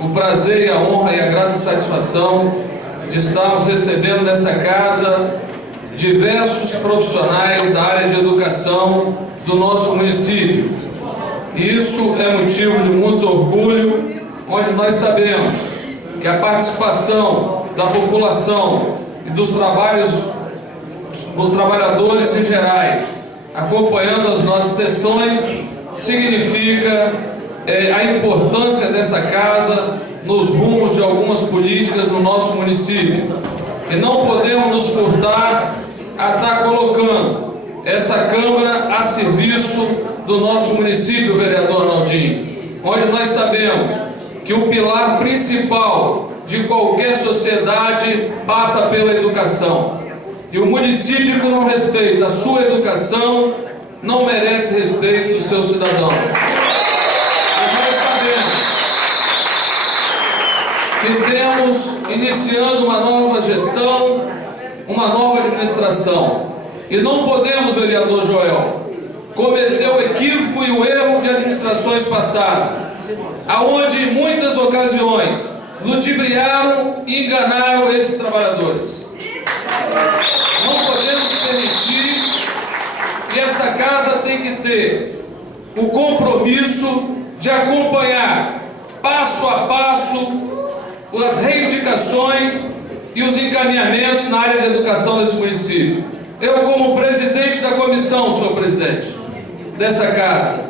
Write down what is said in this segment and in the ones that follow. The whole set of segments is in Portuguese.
o prazer e a honra e a grata satisfação de estarmos recebendo nessa casa diversos profissionais da área de educação do nosso município. E isso é motivo de muito orgulho, onde nós sabemos que a participação da população e dos trabalhadores em gerais, acompanhando as nossas sessões, significa a importância dessa casa nos rumos de algumas políticas no nosso município. E não podemos nos furtar a estar colocando essa Câmara a serviço do nosso município, vereador Arnaldinho, onde nós sabemos que o pilar principal de qualquer sociedade passa pela educação. E o município que não respeita a sua educação não merece respeito dos seus cidadãos. E nós sabemos que temos iniciando uma nova gestão, uma nova administração. E não podemos, vereador Joel, cometer o equívoco e o erro de administrações passadas, aonde em muitas ocasiões ludibriaram e enganaram esses trabalhadores. Não podemos permitir, e essa casa tem que ter o compromisso de acompanhar passo a passo as reivindicações e os encaminhamentos na área de educação desse município. Eu, como presidente da comissão, senhor presidente, dessa casa,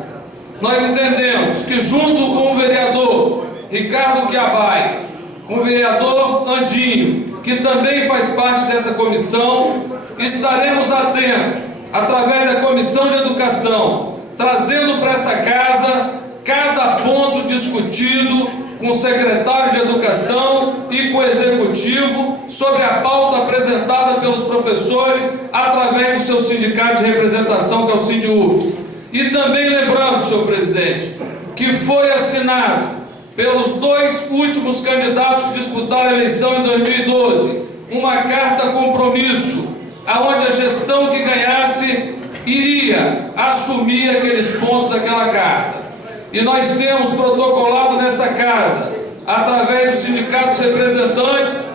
nós entendemos que junto com o vereador Ricardo Chiabai, com o vereador Andinho, que também faz parte dessa comissão, estaremos atentos, através da comissão de educação, trazendo para essa casa cada ponto discutido com o secretário de Educação e com o Executivo sobre a pauta apresentada pelos professores através do seu sindicato de representação, que é o SINDUPS. E também lembrando, senhor presidente, que foi assinado pelos dois últimos candidatos que disputaram a eleição em 2012 uma carta compromisso, aonde a gestão que ganhasse iria assumir aqueles pontos daquela carta. E nós temos protocolado nessa casa, através dos sindicatos representantes,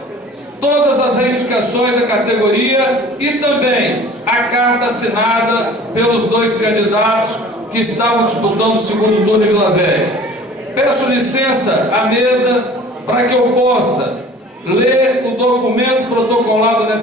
todas as reivindicações da categoria e também a carta assinada pelos dois candidatos que estavam disputando o segundo turno em Vila Velha. Peço licença à mesa para que eu possa ler o documento protocolado nessa